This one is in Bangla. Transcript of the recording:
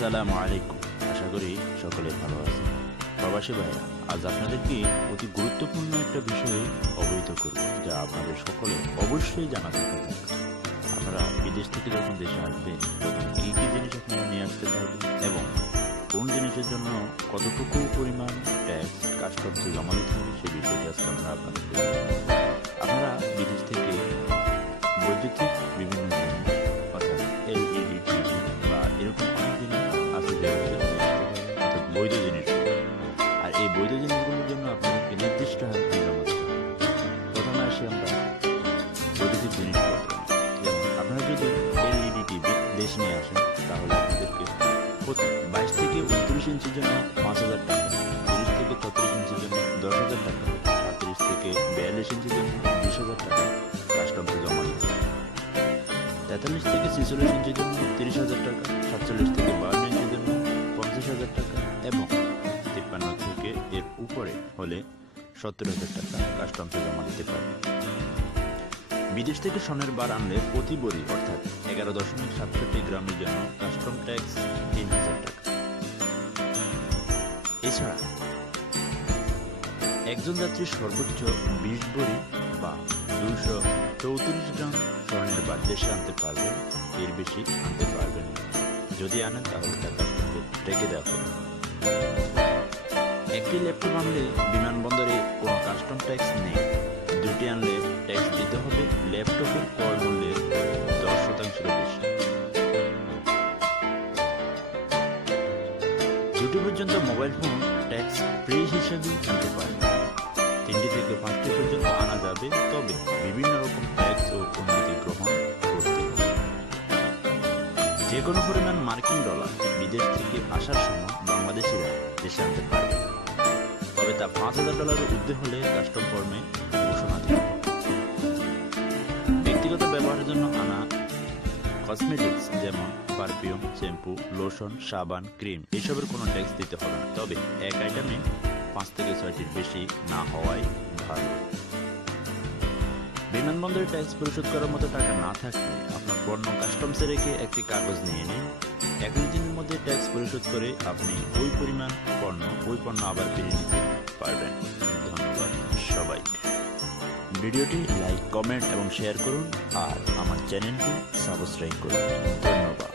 আসসালামু আলাইকুম। আশা করি সকলে ভালো আছেন। প্রবাসী ভাইরা, আজ আপনাদেরকে অতি গুরুত্বপূর্ণ একটা বিষয়ে অবহিত করব, যা আপনাদের সকলে অবশ্যই জানা থাকা দরকার। আপনারা বিদেশ থেকে যখন দেশে আসবেন তখন কী কী জিনিস আপনারা নিয়ে আসতে পারবেন এবং কোন জিনিসের জন্য কতটুকু পরিমাণ ট্যাক্স কাস্টমসে জমা দিতে হবে সেই বিষয়টি আজকে আমরা আপনাদেরকে জানাবো। আপনারা বিদেশ থেকে বৈদ্যুতিক বিভিন্ন জিনিস অর্থাৎ এলইডি টিভি বা এরকম অনেক জিনিস আছে যেগুলো অর্থাৎ বৈধ জিনিস, আর এই বৈধ জিনিসগুলোর জন্য আপনাদেরকে নির্দিষ্ট হারে ফি জমা দিতে হবে। প্রথমে আসি আমরা বৈদ্যুতিক জিনিসপত্র। যেমন আপনারা যদি এলইডি টিভি দেশ নিয়ে আসেন তাহলে আপনাদেরকে 22 থেকে 29 ইঞ্চির জন্য 5,000 টাকা, 30 থেকে 36 ইঞ্চির জন্য 10,000 টাকা, 38 থেকে 42 ইঞ্চির জন্য 20,000 টাকা কাস্টমসে জমা দিতে হবে। 43 থেকে 46 ইঞ্চির জন্য 30,000 টাকা, 47 থেকে 52 ইঞ্চির জন্য 50,000 টাকা এবং 53 থেকে এর উপরে হলে 70,000 টাকা কাস্টমসে জমা দিতে পারবে। বিদেশ থেকে স্বর্ণের বার আনলে প্রতি বড়ি অর্থাৎ 11.67 গ্রামের জন্য কাস্টম ট্যাক্স 3,000 টাকা। এছাড়া একজন যাত্রীর সর্বোচ্চ 20 বড়ি বা 234 গ্রাম স্বর্ণের বার দেশে আনতে পারবেন, এর বেশি আনতে পারবেন না। যদি আনেন তাহলে তা কাস্টমসে রেখে দেওয়া হবে। একটি ল্যাপটপ আনলে বিমানবন্দরে কোনো কাস্টম ট্যাক্স নেই। দুটি আনলে ট্যাক্স দিতে হবে ল্যাপটপের ক্রয় মূল্যের 10% বেশি। দুটি পর্যন্ত মোবাইল ফোন ট্যাক্স ফ্রি হিসেবে আনতে পারবে। 3টি থেকে 5টি পর্যন্ত আনা যাবে, তবে বিভিন্ন রকম ট্যাক্স ও অনুমতি গ্রহণ করতে হবে। যে কোনো পরিমাণ মার্কিন ডলার বিদেশ থেকে আসার সময় বাংলাদেশিরা দেশে আনতে পারবে, তবে তা $5,000 ঊর্ধ্বে হলে কাস্টম ফর্মে ঘোষণা দিতে হবে। ব্যক্তিগত ব্যবহারের জন্য আনা কসমেটিক্স যেমন পারফিউম, শ্যাম্পু, লোশন, সাবান, ক্রিম এসবের কোনো ট্যাক্স দিতে হবে না, তবে এক আইটেমে 5 থেকে 6টির বেশি না হওয়াই ভালো। বিমানবন্দরে ট্যাক্স পরিশোধ করার মতো টাকা না থাকলে আপনার পণ্য কাস্টমসে রেখে একটি কাগজ নিয়ে নিন। 21 দিনের মধ্যে ট্যাক্স পরিশোধ করে আপনি ওই পণ্য আবার ফিরিয়ে নিতে পারবেন। ধন্যবাদ সবাইকে। ভিডিওটি লাইক, কমেন্ট এবং শেয়ার করুন আর আমার চ্যানেলটি সাবস্ক্রাইব করুন। ধন্যবাদ।